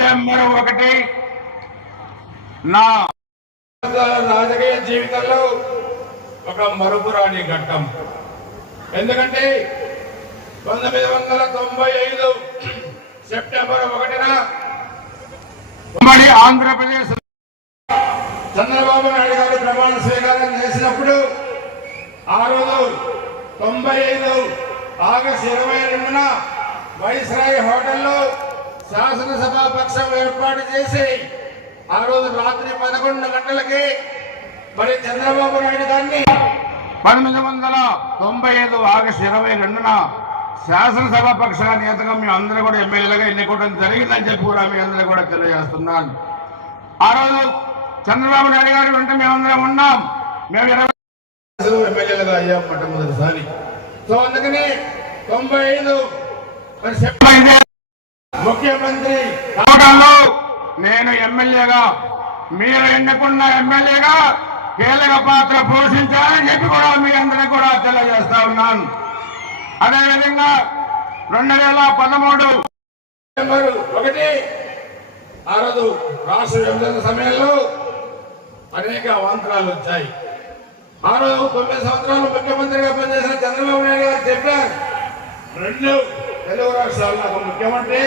September ఒకటి. నా రాజకీయ జీవితంలో ఒక మరుపురాని ఘట్టం. ఎందుకంటే పంతొమ్మిది వందల తొంభై ఐదు సెప్టెంబర్ ఒకటిన ఉమ్మడి ఆంధ్రప్రదేశ్ చంద్రబాబు నాయుడు గారు ప్రమాణ స్వీకారం చేసినప్పుడు ఆ రోజు తొంభై ఐదు ఆగస్టు ఇరవై రెండున వైస్రాయ్ హోటల్లో శాసనసభా పక్షం ఏర్పాటు చేసి ఆ రోజు రాత్రి పదకొండు గంటలకి మరి చంద్రబాబు నాయుడు గారిని పంతొమ్మిది వందల తొంభై ఐదు ఆగస్టు ఇరవై రెండున శాసనసభ పక్ష నేతగా మీ అందరూ కూడా ఎమ్మెల్యేలుగా ఎన్నుకోవడం జరిగిందని చెప్పి కూడా మీ అందరూ కూడా తెలియజేస్తున్నాను. ఆ రోజు చంద్రబాబు నాయుడు గారి వెంట మేమందరం ఉన్నాం. మేము ఇరవై ఎమ్మెల్యేలుగా అయ్యాం మొట్టమొదటిసారి. సో అందుకని తొంభై ఐదే ముఖ్యమంత్రి కావడంలో నేను ఎమ్మెల్యేగా మీరు ఎన్నుకున్న ఎమ్మెల్యేగా కీలక పాత్ర పోషించాలని చెప్పి కూడా మీ అందరికీ కూడా తెలియజేస్తా ఉన్నాను. అదేవిధంగా రెండు వేల పదమూడు ఒకటి ఆ రోజు రాష్ట్ర విభజన సమయంలో అనేక అవాంతరాలు వచ్చాయి. ఆ రోజు తొమ్మిది సంవత్సరాలు ముఖ్యమంత్రిగా పనిచేసిన చంద్రబాబు నాయుడు గారు చెప్పారు రెండు తెలుగు రాష్ట్రాల్లో ఒక ముఖ్యమంత్రి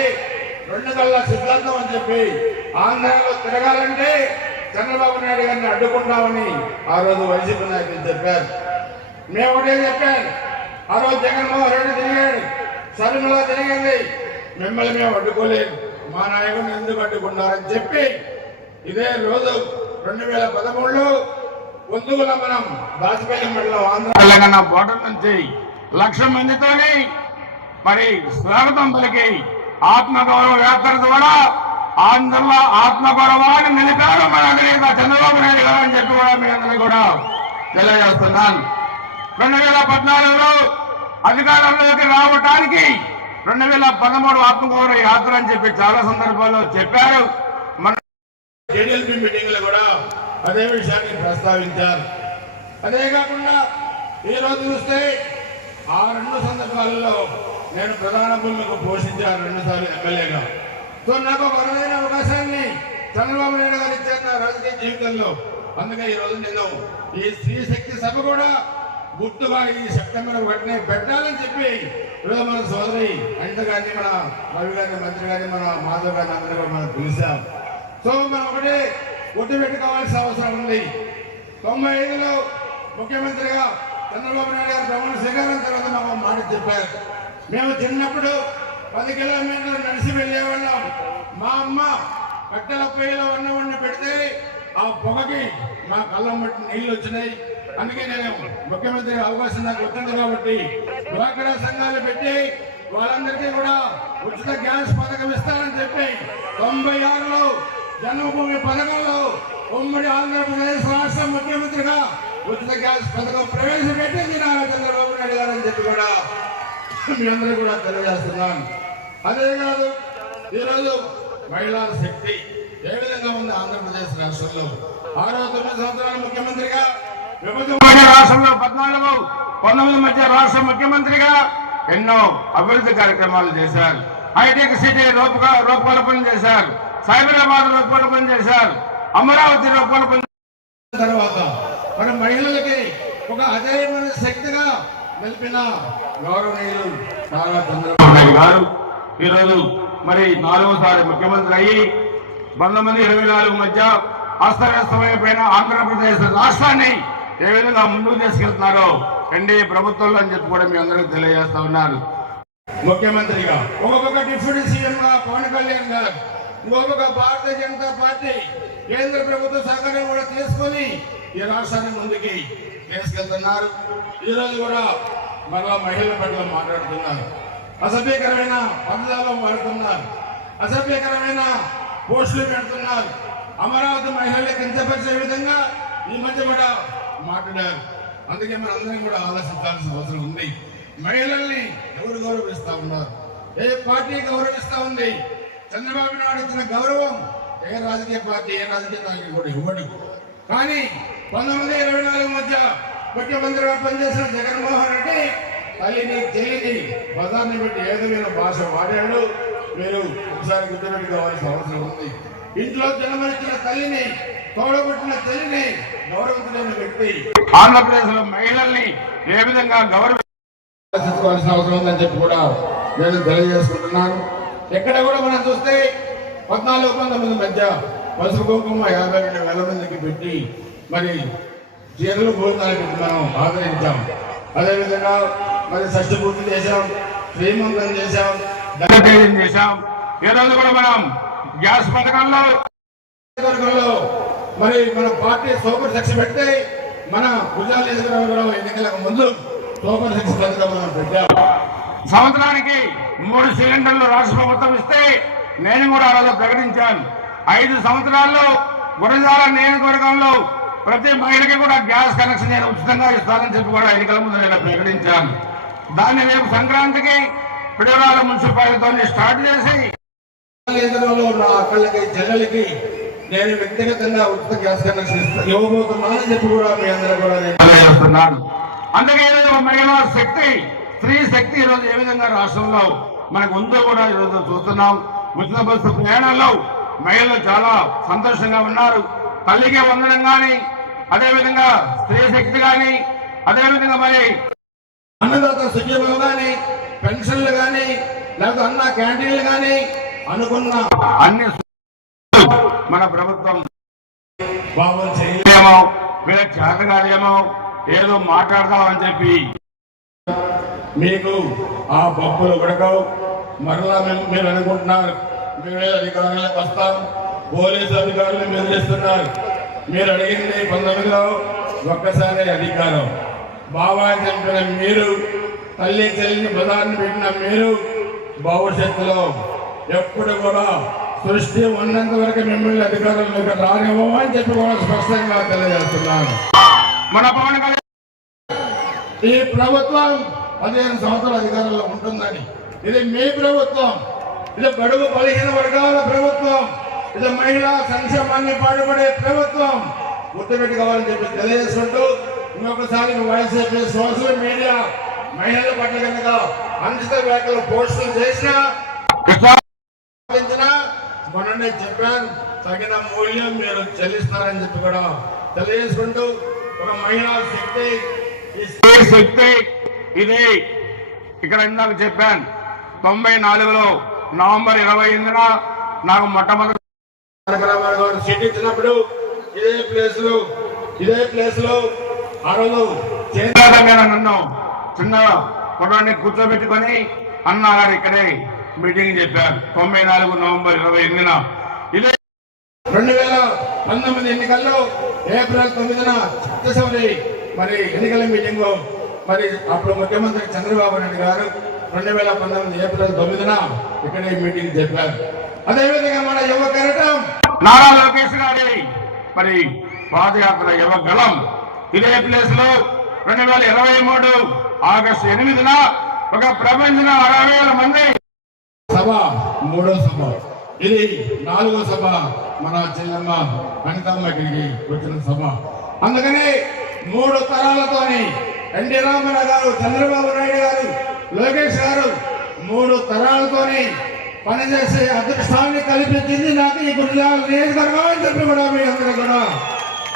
రెండు కల్లా సిద్ధాంతం అని చెప్పి ఆంధ్రలో తిరగాలంటే చంద్రబాబు నాయుడు గారిని అడ్డుకుంటామని ఆ రోజు వైసీపీ నాయకులు చెప్పారు. మేము ఒకటే చెప్పాను ఆ రోజు జగన్మోహన్ రెడ్డి తిరిగాడు శర్మిల తిరిగింది. మిమ్మల్ని మేము అడ్డుకోలేదు మా నాయకుడిని ఎందుకు అడ్డుకున్నారని చెప్పి ఇదే రోజు రెండు వేల పదమూడులో పొందుగుల మనం బాజ్పేయి మండలం ఆంధ్ర తెలంగాణ బోర్డర్ నుంచి లక్ష మందితోని మరి స్వాగతం పలికి ఆత్మగౌరవ యాత్ర ద్వారా ఆంధ్రలో ఆత్మగౌరవాన్ని నిలిపారు మన అధినేత చంద్రబాబు నాయుడు గారు అని చెప్పి కూడా మీ అందరికీ కూడా తెలియజేస్తున్నాను. రెండు వేల పద్నాలుగులో అధికారంలోకి రావటానికి రెండు వేల పదమూడు ఆత్మగౌరవ యాత్ర అని చెప్పి చాలా సందర్భాల్లో చెప్పారు. మన జేడీఎల్పీ మీటింగ్లో కూడా అదే విషయాన్ని ప్రస్తావించారు. అదే కాకుండా ఈ రోజు చూస్తే ఆ రెండు సందర్భాలలో నేను ప్రధాన భూమికి పోషించాను రెండుసార్లు ఎమ్మెల్యేగా. సో నాకు ఒక అరుదైన అవకాశాన్ని చంద్రబాబు నాయుడు గారు ఇచ్చారు నా రాజకీయ జీవితంలో. అందుకే ఈ రోజు నేను ఈ స్త్రీ శక్తి సభ కూడా గుర్తుగా ఈ సెప్టెంబర్ ఒకటినే పెట్టాలని చెప్పి ఈరోజు మన సోదరి అనిత గారిని మన రవి గారిని మంత్రి గారిని మన మాధవ్ గారిని అందరూ కూడా మనం పిలిచాం. సో మనం ఒకటి గుర్తు పెట్టుకోవాల్సిన అవసరం ఉంది. తొంభై ఐదులో ముఖ్యమంత్రిగా చంద్రబాబు నాయుడు గారు ప్రమాణ స్వీకారం తర్వాత మాకు మాట చెప్పారు. మేము చిన్నప్పుడు పది కిలోమీటర్లు నడిచి వెళ్ళేవాళ్ళం. మా అమ్మ కట్టెల పొయ్యిలో ఉన్న వండి పెడితే ఆ పొగకి మా కళ్ళం బట్టి నీళ్ళు వచ్చినాయి. అందుకే నేను ముఖ్యమంత్రి అవకాశం నాకు వచ్చింది కాబట్టి డ్వాక్రా సంఘాలు పెట్టి వాళ్ళందరికీ కూడా ఉచిత గ్యాస్ పథకం ఇస్తానని చెప్పి తొంభై ఆరులో జన్మభూమి పథకంలో ఉమ్మడి ఆంధ్రప్రదేశ్ రాష్ట్ర ముఖ్యమంత్రిగా ఉచిత గ్యాస్ పథకం ప్రవేశపెట్టింది నారా చంద్రబాబు నాయుడు గారు అని చెప్పి కూడా మీ అందరూ కూడా తెలియజేస్తున్నాను. అదే కాదు ఈరోజు మహిళా శక్తి ఏ విధంగా ఉంది ఆంధ్రప్రదేశ్ రాష్ట్రంలో? ఆరో తొమ్మిది సంవత్సరాల ముఖ్యమంత్రిగా విభజన రాష్ట్రంలో పద్నాలుగు పంతొమ్మిది మధ్య రాష్ట్ర ముఖ్యమంత్రిగా ఎన్నో అభివృద్ధి కార్యక్రమాలు చేశారు. హైటెక్ సిటీ రూపక రూపకల్పన చేశారు. సైబరాబాద్ రూపకల్పన చేశారు. అమరావతి రూపకల్పన తర్వాత మన మహిళలకి ఒక అజయమైన శక్తిగా గౌరవనీయులు నారా చంద్రబాబు. గారు ఈరోజు మరి నాలుగోసారి ముఖ్యమంత్రి అయ్యి పంతొమ్మిది ఇరవై నాలుగు మధ్య అస్తవ్యస్తమైపోయిన ఆంధ్రప్రదేశ్ రాష్ట్రాన్ని ఏ విధంగా ముందుకు తీసుకెళ్తున్నారో ఎన్డీఏ ప్రభుత్వంలో అని చెప్పి కూడా మీ అందరికీ తెలియజేస్తా ఉన్నారు ముఖ్యమంత్రిగా ఒక్కొక్క డిప్యూటీ సీఎం గా పవన్ కళ్యాణ్ గారు ఇంకొక భారతీయ జనతా పార్టీ కేంద్ర ప్రభుత్వ సహకారం కూడా తీసుకొని ఈ రాష్ట్రాన్ని ముందుకి తీసుకెళ్తున్నారు. ఈ రోజు కూడా మరలా మహిళల పట్ల మాట్లాడుతున్నారు. అసభ్యకరమైన పదాలు వాడుతున్నారు అసభ్యకరమైన పోస్టులు పెడుతున్నారు. అమరావతి మహిళలు కించపరిచే విధంగా ఈ మధ్య కూడా మాట్లాడారు. అందుకే మన అందరం కూడా ఆలోచించాల్సిన అవసరం ఉంది. మహిళల్ని ఎవరు గౌరవిస్తా ఉన్నారు? ఏ పార్టీ గౌరవిస్తా ఉంది? చంద్రబాబు నాయుడు ఇచ్చిన గౌరవం ఏ రాజకీయ పార్టీ ఏ రాజకీయ నాయకుడు కూడా ఇవ్వడు. కానీ పంతొమ్మిది ఇరవై నాలుగు మధ్య ముఖ్యమంత్రిగా పనిచేసిన జగన్మోహన్ రెడ్డి తల్లిని చెల్లిని బజార్ని పెట్టి ఏదైనా భాష వాడాడు మీరు ఒకసారి గుర్తుపెట్టుకోవాల్సిన అవసరం ఉంది. ఇంట్లో జన్మనిచ్చిన తల్లిని తోడబుట్టిన తల్లిని గౌరవించలేని వ్యక్తి ఆంధ్రప్రదేశ్లో మహిళల్ని ఏ విధంగా గౌరవించుకోవాల్సిన అవసరం ఉందని చెప్పి కూడా నేను తెలియజేసుకుంటున్నాను. ఎక్కడ కూడా మనం చూస్తే పద్నాలుగు పంతొమ్మిది మధ్య పసుపు కుంకుమ యాభై రెండు వేల మందికి పెట్టి మరి చీరలు భోజనాలు పెట్టి మనం ఆదరించాం అదేవిధంగా మరి షష్టి పూర్తి చేశాం శ్రీమంతం చేశాం దళితం చేశాం. ఈ రోజు కూడా మనం గ్యాస్ పథకంలో మరి మన పార్టీ సూపర్ సెక్స్ పెడితే మన భుజాల నియోజకవర్గంలో ఎన్నికలకు ముందు సూపర్ సెక్స్ పథకం మనం పెట్టాం. సంవత్సరానికి మూడు సిలిండర్లు రాష్ట్ర ప్రభుత్వం ఇస్తే నేను కూడా ఆ రోజు ప్రకటించాను. ఐదు సంవత్సరాల్లో గురజాల నియోజకవర్గంలో ప్రతి మహిళకి కూడా గ్యాస్ కనెక్షన్ నేను ఉచితంగా ఇస్తానని చెప్పి కూడా ఎన్నికల ముందు నేను ప్రకటించాను. దాన్ని రేపు సంక్రాంతికి పిడవరాల మున్సిపాలిటీతో స్టార్ట్ చేసి కేంద్రంలో నా అక్కలకి చెల్లెలకి నేను వ్యక్తిగతంగా ఉచిత గ్యాస్ కనెక్షన్ ఇవ్వబోతున్నానని చెప్పి కూడా మీ అందరూ కూడా నేను తెలియజేస్తున్నాను. అందుకే మహిళా శక్తి స్త్రీ శక్తి ఈరోజు ఏ విధంగా రాష్ట్రంలో మనకు ఉందో కూడా ఈరోజు చూస్తున్నాం. ఉచిత బస్సు ప్రయాణంలో మహిళలు చాలా సంతోషంగా ఉన్నారు. తల్లికి వందనం కానీ అదేవిధంగా స్త్రీ శక్తి కానీ అదేవిధంగా మరి అన్నదాత సుజీవులు కానీ పెన్షన్లు కానీ లేకపోతే అన్న క్యాంటీన్లు కానీ అనుకున్న అన్ని మన ప్రభుత్వం బాబు చేయలేమో ఏమో వీళ్ళ ఏదో మాట్లాడదామని చెప్పి మీకు ఆ పప్పులు ఉడకవు మరలా మేము మీరు అనుకుంటున్నారు. మేమే అధికారంలోకి వస్తాం. పోలీసు అధికారులు బెదిరిస్తున్నారు మీరు అడిగింది పంతొమ్మిదిలో ఒక్కసారి అధికారం. బాబా చంపిన మీరు తల్లి చెల్లిని ప్రధాని పెట్టిన మీరు భవిష్యత్తులో ఎప్పుడు కూడా సృష్టి ఉన్నంత వరకు మిమ్మల్ని అధికారంలోకి రానివ్వమని చెప్పి కూడా స్పష్టంగా తెలియజేస్తున్నాను మన పవన్ కళ్యాణ్ ఈ ప్రభుత్వం పదిహేను సంవత్సరాల అధికారంలో ఉంటుందని. ఇది మీ ప్రభుత్వం. ఇది బడుగు బలహీన వర్గాల ప్రభుత్వం. ఇలా మహిళా సంక్షేమాన్ని పాటుపడే ప్రభుత్వం. గుర్తుపెట్టుకోవాలని చెప్పి తెలియజేస్తుంటూ ఇంకొకసారి వైసీపీ సోషల్ మీడియా మహిళల పట్ల కనుక అనుచిత వ్యాఖ్యలు పోస్టులు చేసినా మొన్ననే చెప్పాను తగిన మూల్యం మీరు చెల్లిస్తారని చెప్పి కూడా తెలియజేసుకుంటూ ఒక మహిళా శక్తి శక్తి ఇది ఇక్కడ ఇందాక చెప్పాను. తొంభై నాలుగులో నవంబర్ ఇరవై ఎనిమిదిన నాకు మొట్టమొదటి రామారావు గారు సీట్ ఇచ్చినప్పుడు ఇదే ప్లేస్లో ఇదే ప్లేస్లో ఆ రోజు చే- చేతులంగా నన్ను చిన్న కుటుంబాన్ని కూర్చోబెట్టుకొని అన్న గారు ఇక్కడే మీటింగ్ చెప్పారు. తొంభై నాలుగు నవంబర్ ఇరవై ఎనిమిదిన. ఇదే రెండు వేల పంతొమ్మిది ఎన్నికల్లో ఏప్రిల్ తొమ్మిదిన చిత్తశౌరి మరి ఎన్నికల మీటింగ్. మరి అప్పుడు ముఖ్యమంత్రి చంద్రబాబు నాయుడు గారు రెండు వేల పంతొమ్మిది ఏప్రిల్ తొమ్మిదిన ఇక్కడ మీటింగ్ చెప్పారు. అదేవిధంగా మన యువ కెరటం నారా లోకేష్ గారి మరి పాదయాత్ర యువగలం ఇదే ప్లేస్లో రెండు వేల ఇరవై మూడు ఆగస్టు ఎనిమిదిన ఒక ప్రపంచం అరవై వేల మంది సభ మూడో సభ. ఇది నాలుగో సభ మన చెల్లెమ్మ ఇక్కడికి వచ్చిన సభ. అందుకని మూడు తరాలతోని ఎన్టీ రామారావు గారు చంద్రబాబు నాయుడు గారు లోకేష్ గారు మూడు తరాలతోని పనిచేసే అదృష్టాన్ని కల్పించింది నాకు ఈ గురిజాల నియోజకవర్గం అని చెప్పి కూడా మీ అందరూ కూడా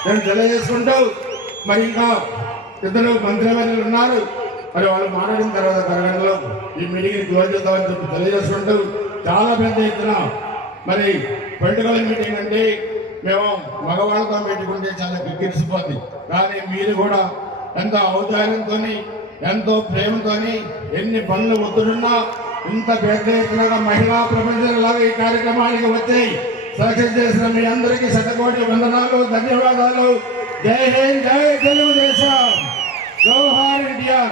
నేను తెలియజేసుకుంటావు మరి ఇంకా ఇద్దరు మంత్రివర్యులు ఉన్నారు. మరి వాళ్ళు మాట్లాడిన తర్వాత తరగతిలో ఈ మీటింగ్ని క్లోజ్ చేద్దామని చెప్పి తెలియజేసుకుంటూ చాలా పెద్ద ఎత్తున మరి పొలిటికల్ మీటింగ్ అంటే మేము మగవాళ్ళతో పెట్టుకుంటే చాలా గిరిసిపోద్ది కానీ మీరు కూడా ఎంతో ఔదార్యంతో ఎంతో ప్రేమతోని ఎన్ని పనులు ఒత్తుడున్నా ఇంత పెద్ద ఎత్తున మహిళా ప్రపంచంలాగా ఈ కార్యక్రమానికి వచ్చాయి సక్సెస్ చేసిన మీ అందరికీ శతకోటి వందనాలు ధన్యవాదాలు. జై హింద్ జై తెలుగుదేశం. జోహార్ ఇండియా.